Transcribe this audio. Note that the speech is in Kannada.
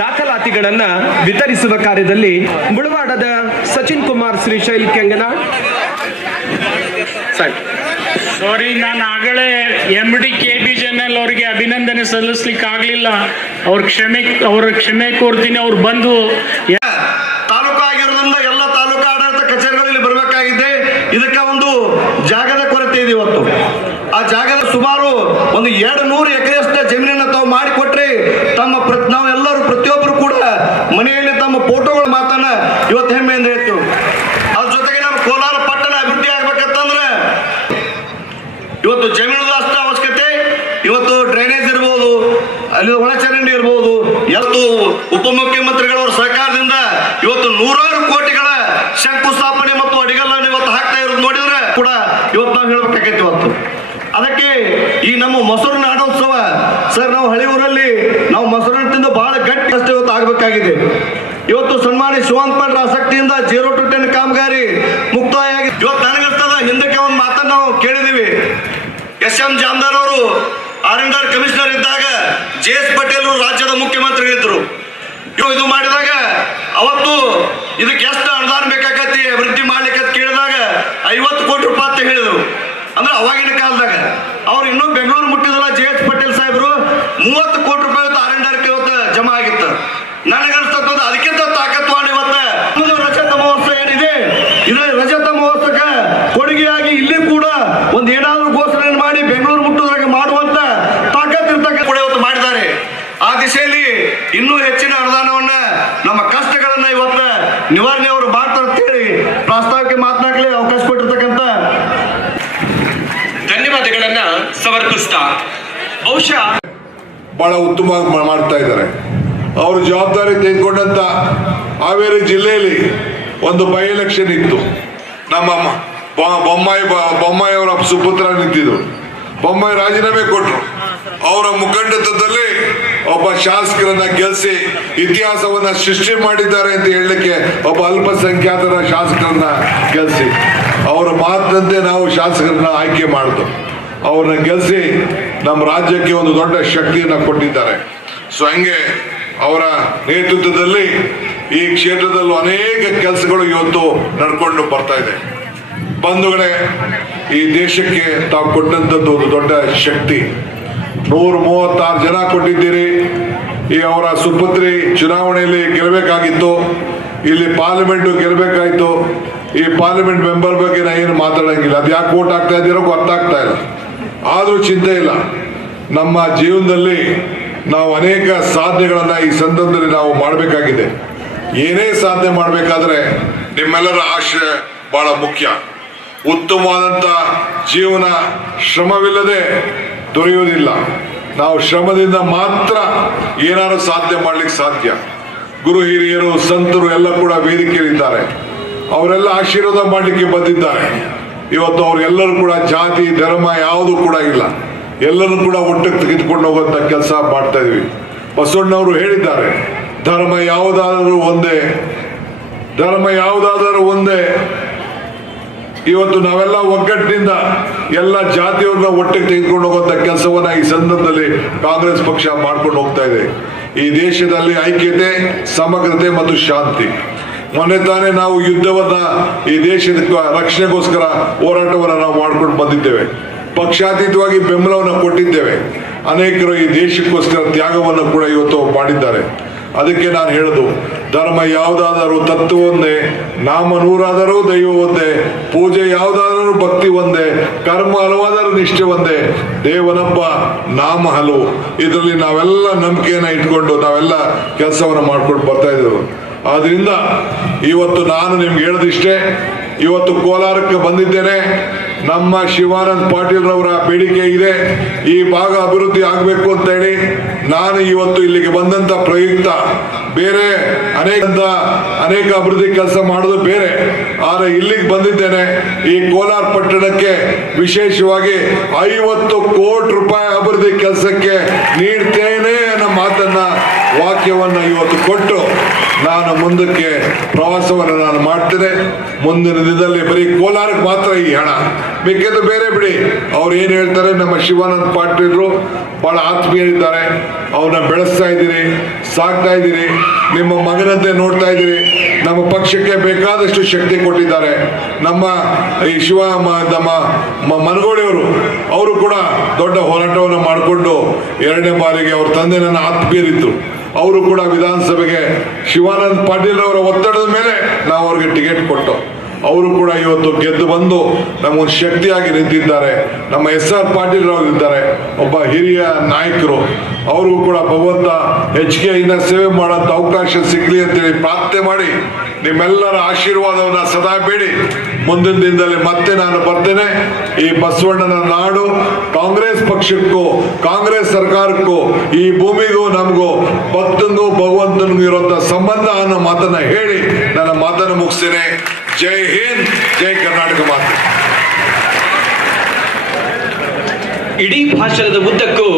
ದಾಖಲಾತಿಗಳನ್ನ ವಿತರಿಸುವ ಕಾರ್ಯದಲ್ಲಿ ಮುಳವಾಡದ ಸಚಿನ್ ಕುಮಾರ್ ಶ್ರೀಶೈಲ್ ಕೆಂಗನಾಳ್. ಸಾರಿ, ನಾನು ಆಗಲೇ MD KBJNL ಅವರಿಗೆ ಅಭಿನಂದನೆ ಸಲ್ಲಿಸ್ಲಿಕ್ಕೆ ಆಗಲಿಲ್ಲ. ಅವ್ರ ಕ್ಷಮೆ ಕೋರ್ತೀನಿ. ಅವ್ರು ಬಂದು ತಾಲೂಕು ಆಗಿರೋದ್ರಿಂದ ಎಲ್ಲ ತಾಲೂಕು ಆಡಳಿತ ಕಚೇರಿಗಳಲ್ಲಿ ಬರಬೇಕಾಗಿದೆ. ಇದಕ್ಕೆ ಒಂದು ಜಾಗದ ಕೊರತೆ ಇದೆ. ಇವತ್ತು ಆ ಜಾಗದ ಸುಮಾರು ಒಂದು 200 ಎಕರೆಯಷ್ಟು ಜಮೀನನ್ನು ತಾವು ಮಾಡಿಕೊಟ್ರೆ ನಾವೆಲ್ಲರೂ ಪ್ರತಿಯೊಬ್ಬರು ಕೂಡ ಮನೆಯಲ್ಲಿ ತಮ್ಮ ಫೋಟೋಗಳ ಮಾತನ್ನ ಇವತ್ತು ಹೆಮ್ಮೆಯಿಂದ ಹೇಳ್ತೀವಿ. ಅದ್ರ ಜೊತೆಗೆ ನಮ್ಮ ಕೋಲಾರ ಪಟ್ಟಣ ಅಭಿವೃದ್ಧಿ ಆಗ್ಬೇಕಂತಂದ್ರೆ ಇವತ್ತು ಜಮೀನುದ ಅಷ್ಟು ಅವಶ್ಯಕತೆ. ಇವತ್ತು ಡ್ರೈನೇಜ್ ಇರ್ಬೋದು, ಅಲ್ಲಿ ಒಳಚರಂಡಿ ಇರ್ಬೋದು. ಇವತ್ತು ಉಪಮುಖ್ಯಮಂತ್ರಿಗಳವರ ಸಹಕಾರದಿಂದ ಇವತ್ತು 100 ಕೋಟಿಗಳ ಶಂಕುಸ್ಥಾಪನೆ ಮತ್ತು ಅಡಿಗಲ್ಲನ್ನು ಇವತ್ತು ಹಾಕ್ತಾ ಇರೋದು ನೋಡಿದ್ರೆ ಕೂಡ ಇವತ್ತು ನಾವು ಹೇಳ್ಬೇಕಾಗೈತಿ. ಇವತ್ತು ಅದಕ್ಕೆ ಈ ನಮ್ಮ ಮೊಸರು ನಾಡೋತ್ಸವ ಸರ್, ನಾವು ಹಳಿ ಊರಲ್ಲಿ ನಾವು ಮೊಸರನ್ನು ತಿಂದು ಬಹಳ ಗಟ್ಟಿ ಅಷ್ಟೇ ಇವತ್ತು ಆಗಬೇಕಾಗಿದೆ. ಇವತ್ತು ಸನ್ಮಾನ್ಯ ಶಿವಾಂತ್ ಪಾಟ್ರ ಆಸಕ್ತಿಯಿಂದ 0 to 10 ಕಾಮಗಾರಿ ಮುಕ್ತಾಯ ಆಗಿದೆ. ಇವತ್ತು ನನಗಿರ್ತದ ಹಿಂದಕ್ಕೆ ಒಂದು ಮಾತನ್ನು ನಾವು ಕೇಳಿದೀವಿ. SM ಜಾಮದಾರ್ ಅವರು R&R ಕಮಿಷನರ್ ಇದ್ದಾಗ JS ಪಟೇಲ್ ರಾಜ್ಯದ ಮುಖ್ಯಮಂತ್ರಿಗಳಿದ್ರು. ಇದು ಮಾಡಿದಾಗ ಅವತ್ತು ಇದಕ್ಕೆ ಎಷ್ಟು ಅನುದಾನ ಬೇಕಾಗತ್ತಿ ಅಭಿವೃದ್ಧಿ ಮಾಡ್ಲಿಕ್ಕೆ ಕೇಳಿದಾಗ 50 ಕೋಟಿ ರೂಪಾಯಿ ಅಂತ ಹೇಳಿದ್ರು. ಅಂದ್ರೆ ಅವಾಗಿನ ಕಾಲದಾಗ ಅವ್ರು ಇನ್ನೂ ಬೆಂಗಳೂರು ಮುಟ್ಟಿದಲ್ಲ JS ಪಟೇಲ್ ಸಾಹೇಬರು 30 ಕೋಟಿ ರೂಪಾಯಿ R&R ಇವತ್ತು ಜಮಾ ಆಗಿತ್ತು. ನನಗನ್ಸ್ತದ ಅದಕ್ಕಿಂತ ತಾಕತ್ವಾದ ಇವತ್ತು ರಜತ ಮಹೋತ್ಸವ ಏನಿದೆ, ಇದು ರಜತ ಮಹೋತ್ಸವಕ್ಕೆ ಕೊಡುಗೆಯಾಗಿ ಇಲ್ಲಿ ಕೂಡ ಒಂದು ಏನಾದರೂ ಘೋಷಣೆ ಮಾಡಿ ಬೆಂಗಳೂರು ಮುಟ್ಟೋದ್ರಾಗ ಮಾಡುವಂತ ತಾಕತ್ ಇರ್ತಕ್ಕ ಕೂಡ ಇವತ್ತು ಮಾಡಿದ್ದಾರೆ. ಆ ದಿಶೆಯಲ್ಲಿ ಇನ್ನೂ ಹೆಚ್ಚಿನ ಅನುದಾನವನ್ನ ನಮ್ಮ ಕಷ್ಟಗಳನ್ನ ಇವತ್ತು ನಿವಾರಣೆ ಅವರು ಮಾಡ್ತಾರೆ ಅಂತೇಳಿ ಪ್ರಾಸ್ತಾವಿಕ ಮಾತನಾಡಲಿ ಅವಕಾಶ ಕೊಟ್ಟಿರ್ತಕ್ಕಂಥ ಧನ್ಯವಾದಗಳನ್ನ ಸಮರ್ಪಿಸ್ತಾ ಬಹುಶಃ ಬಹಳ ಉತ್ತಮವಾಗಿ ಮಾಡ್ತಾ ಇದ್ದಾರೆ. ಅವರು ಜವಾಬ್ದಾರಿ ತೆಗೆದುಕೊಂಡಂತ ಹಾವೇರಿ ಜಿಲ್ಲೆಯಲ್ಲಿ ಒಂದು ಬೈ ಎಲೆಕ್ಷನ್ ಇತ್ತು. ನಮ್ಮ ಬೊಮ್ಮಾಯಿ ಅವರ ಸುಪುತ್ರ ನಿಂತಿದ್ರು. ಬೊಮ್ಮಾಯಿ ರಾಜೀನಾಮೆ ಕೊಟ್ಟರು. ಅವರ ಮುಖಂಡತ್ವದಲ್ಲಿ ಒಬ್ಬ ಶಾಸಕರನ್ನ ಗೆಲ್ಲಿಸಿ ಇತಿಹಾಸವನ್ನ ಸೃಷ್ಟಿ ಮಾಡಿದ್ದಾರೆ ಅಂತ ಹೇಳಲಿಕ್ಕೆ ಒಬ್ಬ ಅಲ್ಪಸಂಖ್ಯಾತರ ಶಾಸಕರನ್ನ ಗೆಲ್ಲಿಸಿ ಅವರ ಮಾತಿನಂತೆ ನಾವು ಶಾಸಕರನ್ನ ಆಯ್ಕೆ ಮಾಡಿದ್ರು. ಅವ್ರನ್ನ ಗೆಲ್ಲಿಸಿ ನಮ್ಮ ರಾಜ್ಯಕ್ಕೆ ಒಂದು ದೊಡ್ಡ ಶಕ್ತಿಯನ್ನ ಕೊಟ್ಟಿದ್ದಾರೆ. ಸೊ ಹಂಗೆ ಅವರ ನೇತೃತ್ವದಲ್ಲಿ ಈ ಕ್ಷೇತ್ರದಲ್ಲೂ ಅನೇಕ ಕೆಲಸಗಳು ಇವತ್ತು ನಡ್ಕೊಂಡು ಬರ್ತಾ ಇದೆ. ಬಂಧುಗಳೇ, ಈ ದೇಶಕ್ಕೆ ತಾವು ಕೊಟ್ಟಂಥದ್ದು ಒಂದು ದೊಡ್ಡ ಶಕ್ತಿ. 136 ಜನ ಕೊಟ್ಟಿದ್ದೀರಿ. ಈ ಅವರ ಸುಪುತ್ರಿ ಚುನಾವಣೆಯಲ್ಲಿ ಗೆಲ್ಲಬೇಕಾಗಿತ್ತು. ಇಲ್ಲಿ ಪಾರ್ಲಿಮೆಂಟ್ ಗೆಲ್ಲಬೇಕಾಯ್ತು. ಈ ಪಾರ್ಲಿಮೆಂಟ್ ಮೆಂಬರ್ ಬಗ್ಗೆ ನಾ ಏನು ಮಾತಾಡಂಗಿಲ್ಲ. ಅದು ಯಾಕೆ ವೋಟ್ ಆಗ್ತಾ ಇದ್ದೀರೋ ಗೊತ್ತಾಗ್ತಾ ಇಲ್ಲ. ಆದರೂ ಚಿಂತೆ ಇಲ್ಲ. ನಮ್ಮ ಜೀವನದಲ್ಲಿ ನಾವು ಅನೇಕ ಸಾಧನೆಗಳನ್ನ ಈ ಸಂದರ್ಭದಲ್ಲಿ ನಾವು ಮಾಡಬೇಕಾಗಿದೆ. ಏನೇ ಸಾಧನೆ ಮಾಡಬೇಕಾದ್ರೆ ನಿಮ್ಮೆಲ್ಲರ ಆಶ್ರಯ ಬಹಳ ಮುಖ್ಯ. ಉತ್ತಮವಾದಂಥ ಜೀವನ ಶ್ರಮವಿಲ್ಲದೆ ದೊರೆಯುವುದಿಲ್ಲ. ನಾವು ಶ್ರಮದಿಂದ ಮಾತ್ರ ಏನಾದ್ರು ಸಾಧನೆ ಮಾಡ್ಲಿಕ್ಕೆ ಸಾಧ್ಯ. ಗುರು ಹಿರಿಯರು ಸಂತರು ಎಲ್ಲ ಕೂಡ ವೇದಿಕೆಯಲ್ಲಿದ್ದಾರೆ. ಅವರೆಲ್ಲ ಆಶೀರ್ವಾದ ಮಾಡಲಿಕ್ಕೆ ಬಂದಿದ್ದಾರೆ. ಇವತ್ತು ಅವ್ರೆಲ್ಲರೂ ಕೂಡ ಜಾತಿ ಧರ್ಮ ಯಾವುದು ಕೂಡ ಇಲ್ಲ. ಎಲ್ಲರೂ ಕೂಡ ಒಟ್ಟಿಗೆ ತೆಗೆದುಕೊಂಡು ಹೋಗುವಂತ ಕೆಲಸ ಮಾಡ್ತಾ ಇದೀವಿ. ಬಸವಣ್ಣವರು ಹೇಳಿದ್ದಾರೆ, ಧರ್ಮ ಯಾವುದಾದರೂ ಒಂದೇ, ಇವತ್ತು ನಾವೆಲ್ಲ ಒಗ್ಗಟ್ಟಿನಿಂದ ಎಲ್ಲ ಜಾತಿಯವ್ರನ್ನ ಒಟ್ಟಿಗೆ ತೆಗೆದುಕೊಂಡು ಹೋಗುವಂತ ಕೆಲಸವನ್ನ ಈ ಸಂದರ್ಭದಲ್ಲಿ ಕಾಂಗ್ರೆಸ್ ಪಕ್ಷ ಮಾಡ್ಕೊಂಡು ಹೋಗ್ತಾ ಇದೆ. ಈ ದೇಶದಲ್ಲಿ ಐಕ್ಯತೆ, ಸಮಗ್ರತೆ ಮತ್ತು ಶಾಂತಿ. ಮೊನ್ನೆ ತಾನೇ ನಾವು ಯುದ್ಧವನ್ನ ಈ ದೇಶದ ರಕ್ಷಣೆಗೋಸ್ಕರ ಹೋರಾಟವನ್ನು ನಾವು ಮಾಡ್ಕೊಂಡು ಬಂದಿದ್ದೇವೆ. ಪಕ್ಷಾತೀತವಾಗಿ ಬೆಂಬಲವನ್ನು ಕೊಟ್ಟಿದ್ದೇವೆ. ಅನೇಕರು ಈ ದೇಶಕ್ಕೋಸ್ಕರ ತ್ಯಾಗವನ್ನು ಕೂಡ ಇವತ್ತು ಮಾಡಿದ್ದಾರೆ. ಅದಕ್ಕೆ ನಾನು ಹೇಳುದು, ಧರ್ಮ ಯಾವುದಾದರೂ ತತ್ವ ಒಂದೇ, ನಾಮ ನೂರಾದರೂ ದೈವ ಒಂದೇ, ಪೂಜೆ ಯಾವುದಾದರೂ ಭಕ್ತಿ ಒಂದೇ, ಕರ್ಮ ಹಲವಾದರೂ ನಿಷ್ಠೆ ಒಂದೇ, ದೇವನೊಬ್ಬ ನಾಮ ಹಲವು. ಇದರಲ್ಲಿ ನಾವೆಲ್ಲ ನಂಬಿಕೆಯನ್ನ ಇಟ್ಕೊಂಡು ನಾವೆಲ್ಲ ಕೆಲಸವನ್ನು ಮಾಡ್ಕೊಂಡು ಬರ್ತಾ ಇದ್ದೇವೆ. ಆದ್ರಿಂದ ಇವತ್ತು ನಾನು ನಿಮ್ಗೆ ಹೇಳದಿಷ್ಟೇ, ಇವತ್ತು ಕೋಲಾರಕ್ಕೆ ಬಂದಿದ್ದೇನೆ. ನಮ್ಮ ಶಿವಾನಂದ ಪಾಟೀಲ್ ರವರ ಬೇಡಿಕೆ ಇದೆ, ಈ ಭಾಗ ಅಭಿವೃದ್ಧಿ ಆಗಬೇಕು ಅಂತ ಹೇಳಿ. ನಾನು ಇವತ್ತು ಇಲ್ಲಿಗೆ ಬಂದಂತ ಪ್ರಯುಕ್ತ ಬೇರೆ ಅನೇಕ ಅಭಿವೃದ್ಧಿ ಕೆಲಸ ಮಾಡೋದು ಬೇರೆ, ಆದರೆ ಇಲ್ಲಿಗೆ ಬಂದಿದ್ದೇನೆ. ಈ ಕೋಲಾರ ಪಟ್ಟಣಕ್ಕೆ ವಿಶೇಷವಾಗಿ 50 ಕೋಟಿ ರೂಪಾಯಿ ಅಭಿವೃದ್ಧಿ ಕೆಲಸಕ್ಕೆ ನೀಡ್ತೇನೆ ಅನ್ನೋ ಮಾತನ್ನ, ವಾಕ್ಯವನ್ನ ಇವತ್ತು ಕೊಟ್ಟು ನಾನು ಮುಂದಕ್ಕೆ ಪ್ರವಾಸವನ್ನು ನಾನು ಮಾಡ್ತೇನೆ. ಮುಂದಿನ ದಿನದಲ್ಲಿ ಬರೀ ಕೋಲಾರಕ್ಕೆ ಮಾತ್ರ ಈ ಹಣ, ಬೇಕಿದ್ರೆ ಬೇರೆ ಬಿಡಿ. ಅವ್ರು ಏನ್ ಹೇಳ್ತಾರೆ, ನಮ್ಮ ಶಿವಾನಂದ ಪಾಟೀಲ್ರು ಬಹಳ ಆತ್ಮೀಯರಿದ್ದಾರೆ, ಅವ್ರನ್ನ ಬೆಳೆಸ್ತಾ ಇದ್ದೀರಿ, ಸಾಕ್ತಾ ಇದ್ದೀರಿ, ನಿಮ್ಮ ಮಗನಂತೆ ನೋಡ್ತಾ ಇದ್ದೀರಿ. ನಮ್ಮ ಪಕ್ಷಕ್ಕೆ ಬೇಕಾದಷ್ಟು ಶಕ್ತಿ ಕೊಟ್ಟಿದ್ದಾರೆ. ನಮ್ಮ ಈ ನಮ್ಮ ಮನಗೋಳಿಯವರು, ಅವರು ಕೂಡ ದೊಡ್ಡ ಹೋರಾಟವನ್ನು ಮಾಡಿಕೊಂಡು 2ನೇ ಬಾರಿಗೆ ಅವ್ರ ತಂದೆ ನನ್ನ ಆತ್ಮೀಯರಿತ್ತು. ಅವರು ಕೂಡ ವಿಧಾನಸಭೆಗೆ ಶಿವಾನಂದ ಪಾಟೀಲ್ ಅವರ ಒತ್ತಡದ ಮೇಲೆ ನಾವು ಅವ್ರಿಗೆ ಟಿಕೆಟ್ ಕೊಟ್ಟು, ಅವರು ಕೂಡ ಇವತ್ತು ಗೆದ್ದು ಬಂದು ನಮಗೊಂದು ಶಕ್ತಿಯಾಗಿ ನಿಂತಿದ್ದಾರೆ. ನಮ್ಮ SR ಪಾಟೀಲ್ ಅವರು ಇದ್ದಾರೆ, ಒಬ್ಬ ಹಿರಿಯ ನಾಯಕರು. ಅವ್ರಿಗೂ ಕೂಡ ಭಗವಂತ ಹೆಚ್ಚಿಗೆಯಿಂದ ಸೇವೆ ಮಾಡೋಂಥ ಅವಕಾಶ ಸಿಗ್ಲಿ ಅಂತೇಳಿ ಪ್ರಾರ್ಥನೆ ಮಾಡಿ, ನಿಮ್ಮೆಲ್ಲರ ಆಶೀರ್ವಾದವನ್ನ ಸದಾ ಬೇಡಿ ಮುಂದಿನ ದಿನದಲ್ಲಿ ಮತ್ತೆ ನಾನು ಬರ್ತೇನೆ. ಈ ಬಸವಣ್ಣನ ನಾಡು, ಕಾಂಗ್ರೆಸ್ ಪಕ್ಷಕ್ಕೂ ಕಾಂಗ್ರೆಸ್ ಸರ್ಕಾರಕ್ಕೂ ಈ ಭೂಮಿಗೂ ನಮಗೂ ಭಕ್ತನಿಗೂ ಭಗವಂತನಿಗೂ ಇರುವಂತ ಸಂಬಂಧ ಅನ್ನೋ ಮಾತನ್ನ ಹೇಳಿ ನನ್ನ ಮಾತನ್ನು ಮುಗಿಸ್ತೇನೆ. ಜೈ ಹಿಂದ್, ಜೈ ಕರ್ನಾಟಕ ಮಾತು. ಇಡೀ ಭಾಷಣದ ಉದ್ದಕ್ಕೂ